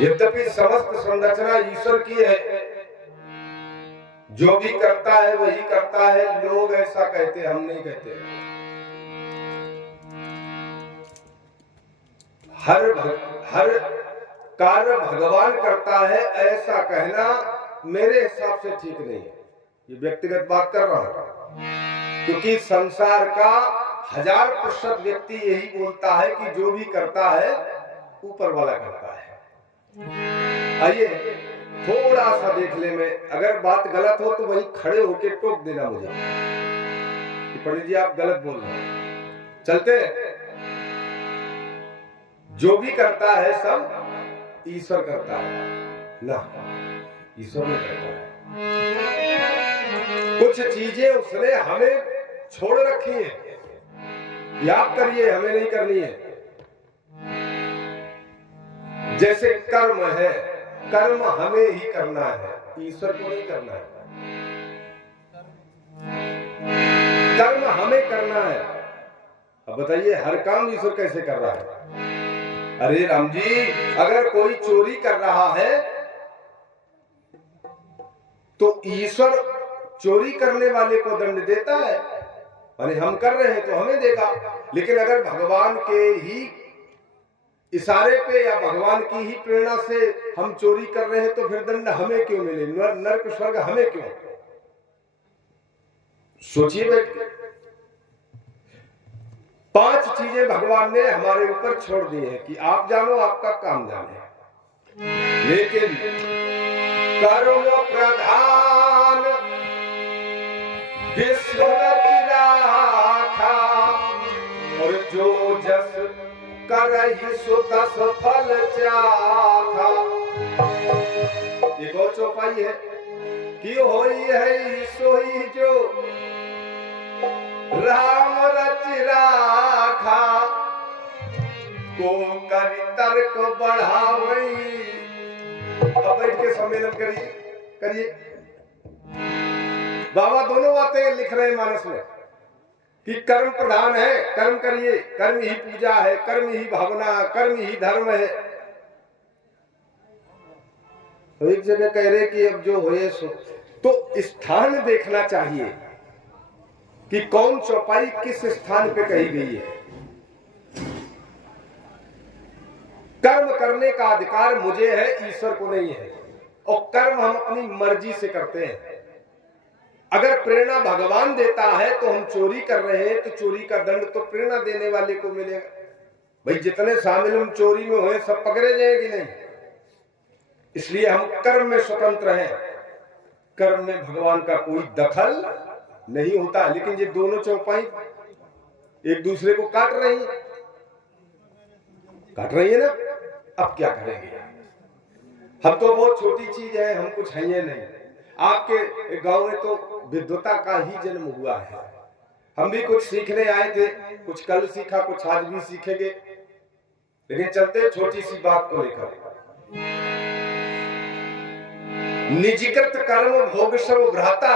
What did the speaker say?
यद्यपि समस्त संरचना ईश्वर की है, जो भी करता है वही करता है, लोग ऐसा कहते हैं, हम नहीं कहते। हर कार्य भगवान करता है ऐसा कहना मेरे हिसाब से ठीक नहीं है। ये व्यक्तिगत बात कर रहा हूं, क्योंकि संसार का 1000% व्यक्ति यही बोलता है कि जो भी करता है ऊपर वाला करता है। आइए थोड़ा सा देख ले, में अगर बात गलत हो तो वहीं खड़े होके टोक देना मुझे कि पंडित जी आप गलत बोल रहे हैं। चलते जो भी करता है सब ईश्वर करता है ना, ईश्वर नहीं करता है। कुछ चीजें उसने हमें छोड़ रखी है कि आप करिए, हमें नहीं करनी है। जैसे कर्म है, कर्म हमें ही करना है, ईश्वर को नहीं करना है। कर्म हमें करना है। अब बताइए हर काम ईश्वर कैसे कर रहा है? अरे राम जी, अगर कोई चोरी कर रहा है तो ईश्वर चोरी करने वाले को दंड देता है, अरे हम कर रहे हैं तो हमें देगा। लेकिन अगर भगवान के ही इशारे पे या भगवान की ही प्रेरणा से हम चोरी कर रहे हैं तो फिर दंड हमें क्यों मिले? नरक स्वर्ग हमें क्यों? सोचिए बैठ के। 5 चीजें भगवान ने हमारे ऊपर छोड़ दी है कि आप जानो, आपका काम जाने। लेकिन कर्म प्रधान विश्व राखा, और जो जस करहि सो तस फल चाखा। एक और चौपाई है कि होई है सोई जो राम रच राखा, को करि तर्क बढ़ावई। अब बैठ के सम्मेलन करिए। बाबा दोनों बातें लिख रहे हैं मानस में कि कर्म प्रधान है, कर्म करिए, कर्म ही पूजा है, कर्म ही भावना, कर्म ही धर्म है। तो एक जगह कह रहे कि अब जो होए सो, तो स्थान देखना चाहिए कि कौन चौपाई किस स्थान पे कही गई है। कर्म करने का अधिकार मुझे है, ईश्वर को नहीं है, और कर्म हम अपनी मर्जी से करते हैं। अगर प्रेरणा भगवान देता है तो हम चोरी कर रहे हैं तो चोरी का दंड तो प्रेरणा देने वाले को मिलेगा। भाई जितने शामिल हम चोरी में हुए सब पकड़े जाएंगे नहीं, इसलिए हम कर्म में स्वतंत्र हैं। कर्म में भगवान का कोई दखल नहीं होता। लेकिन ये दोनों चौपाई एक दूसरे को काट रही है ना। अब क्या करेंगे? हम तो बहुत छोटी चीज है, हम कुछ है नहीं। आपके गांव में तो विद्वता का ही जन्म हुआ है। हम भी कुछ सीखने आए थे, कुछ कल सीखा, कुछ आज भी सीखेंगे। लेकिन चलते छोटी सी बात को लेकर, निजीकृत कर्म भोग सब भ्राता,